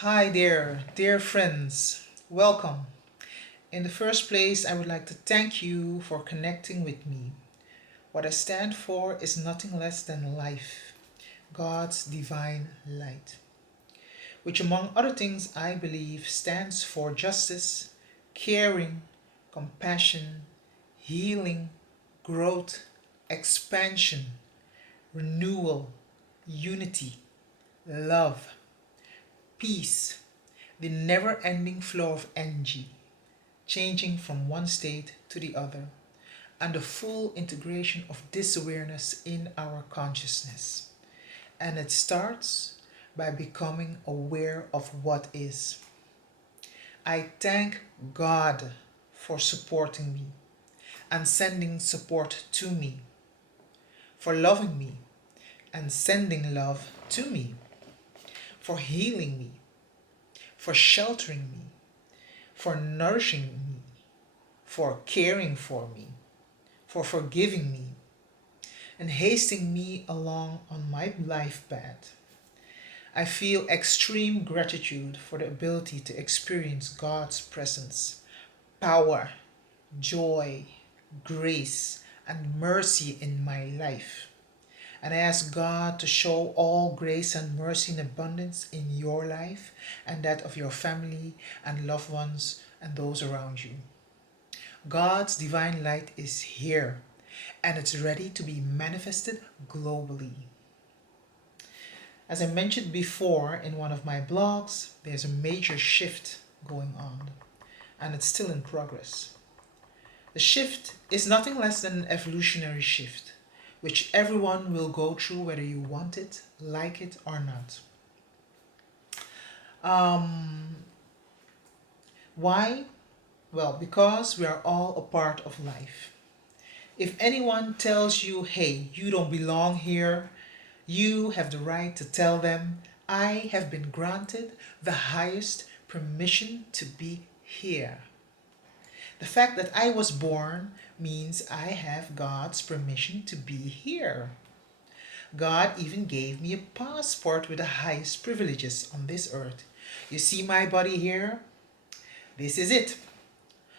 Hi there, dear friends. Welcome. In the first place, I would like to thank you for connecting with me. What I stand for is nothing less than life, God's divine light, which, among other things, I believe stands for justice, caring, compassion, healing, growth, expansion, renewal, unity, love, peace, the never ending flow of energy, changing from one state to the other, and the full integration of this awareness in our consciousness. And it starts by becoming aware of what is. I thank God for supporting me and sending support to me, for loving me and sending love to me, for healing me, for sheltering me, for nourishing me, for caring for me, for forgiving me, and hastening me along on my life path. I feel extreme gratitude for the ability to experience God's presence, power, joy, grace, and mercy in my life. And I ask God to show all grace and mercy in abundance in your life and that of your family and loved ones and those around you. God's divine light is here and it's ready to be manifested globally. As I mentioned before in one of my blogs, there's a major shift going on and it's still in progress. The shift is nothing less than an evolutionary shift, which everyone will go through whether you want it, like it, or not. Um, why? Well, because we are all a part of life. If anyone tells you, hey, you don't belong here, you have the right to tell them, I have been granted the highest permission to be here. The fact that I was born means I have God's permission to be here. God even gave me a passport with the highest privileges on this earth. You see my body here? This is it.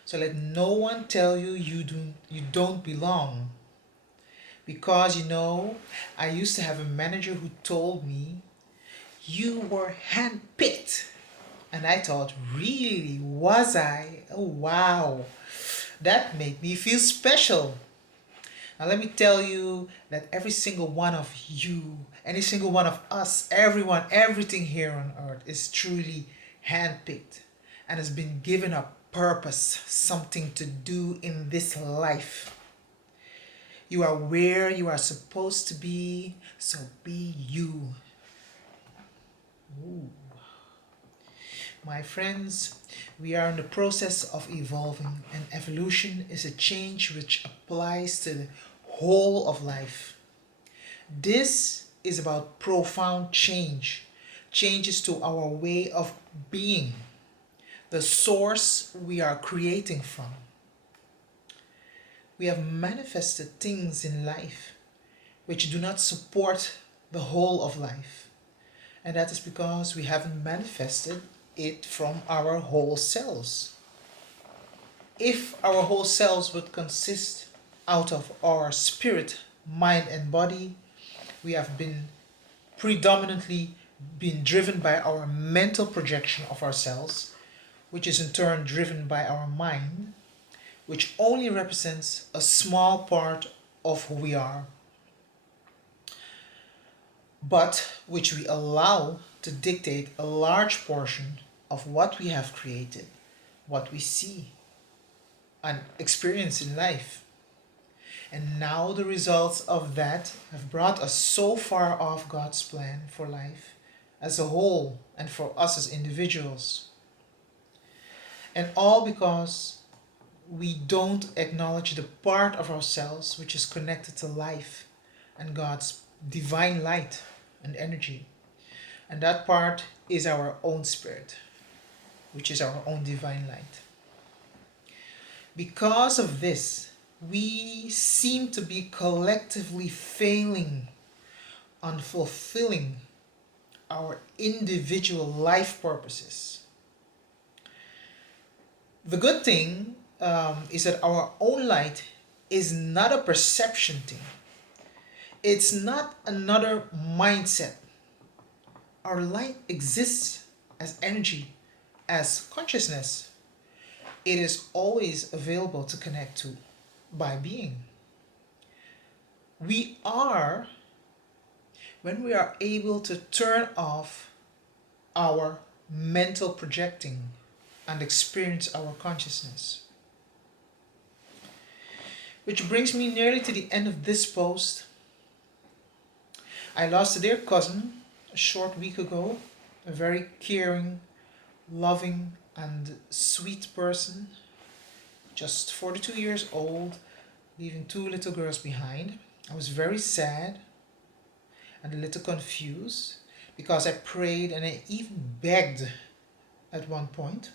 So let no one tell you you don't belong. Because I used to have a manager who told me, you were handpicked. And I thought, really? Was I? Oh, wow. That made me feel special. Now, let me tell you that every single one of you, any single one of us, everyone, everything here on earth is truly handpicked and has been given a purpose, something to do in this life. You are where you are supposed to be, so be you. Ooh. My friends, we are in the process of evolving, and evolution is a change which applies to the whole of life. This is about profound change, changes to our way of being, the source we are creating from. We have manifested things in life which do not support the whole of life, and that is because we haven't manifested it from our whole selves. If our whole selves would consist out of our spirit, mind, and body, we have been predominantly been driven by our mental projection of ourselves, which is in turn driven by our mind, which only represents a small part of who we are, but which we allow to dictate a large portion of what we have created, what we see and experience in life. And now the results of that have brought us so far off God's plan for life as a whole and for us as individuals. And all because we don't acknowledge the part of ourselves which is connected to life and God's divine light and energy. And that part is our own spirit, which is our own divine light. Because of this, we seem to be collectively failing on fulfilling our individual life purposes. The good thing is that our own light is not a perception thing. It's not another mindset. Our light exists as energy, as consciousness. It is always available to connect to by being. We are, when we are able to turn off our mental projecting and experience our consciousness. Which brings me nearly to the end of this post. I lost a dear cousin a short week ago, a very caring, loving, and sweet person, just 42 years old, leaving 2 little girls behind. I was very sad and a little confused because I prayed and I even begged at one point.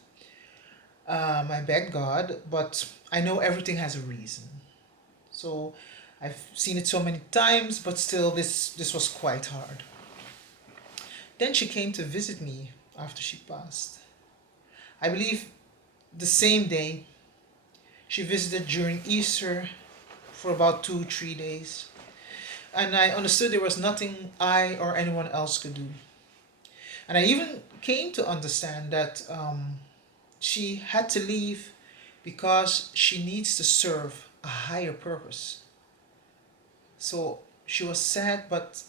I begged God, but I know everything has a reason. So I've seen it so many times, but still this was quite hard. Then she came to visit me after she passed. I believe the same day. She visited during Easter for about 2-3 days. And I understood there was nothing I or anyone else could do. And I even came to understand that she had to leave because she needs to serve a higher purpose. So she was sad, but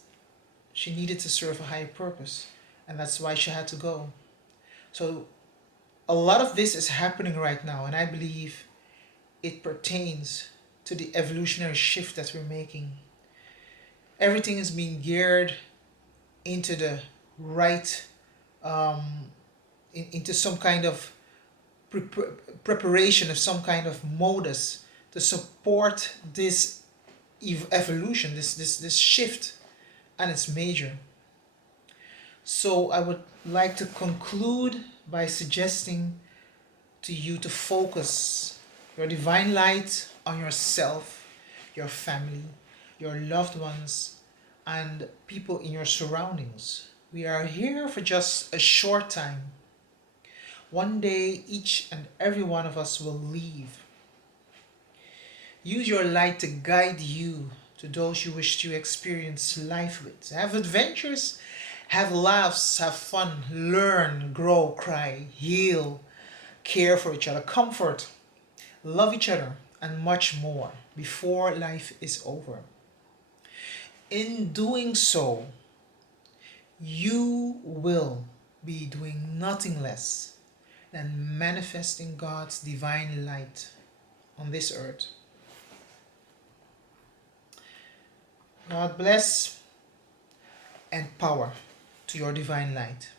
she needed to serve a higher purpose. And that's why she had to go. So a lot of this is happening right now, and I believe it pertains to the evolutionary shift that we're making. Everything is being geared into the right, into some kind of preparation of some kind of modus to support this evolution, this shift, and it's major. So I would like to conclude by suggesting to you to focus your divine light on yourself, your family, your loved ones, and people in your surroundings. We are here for just a short time. One day, each and every one of us will leave. Use your light to guide you to those you wish to experience life with. Have adventures, have laughs, have fun, learn, grow, cry, heal, care for each other, comfort, love each other, and much more before life is over. In doing so, you will be doing nothing less than manifesting God's divine light on this earth. God bless and power to your divine light.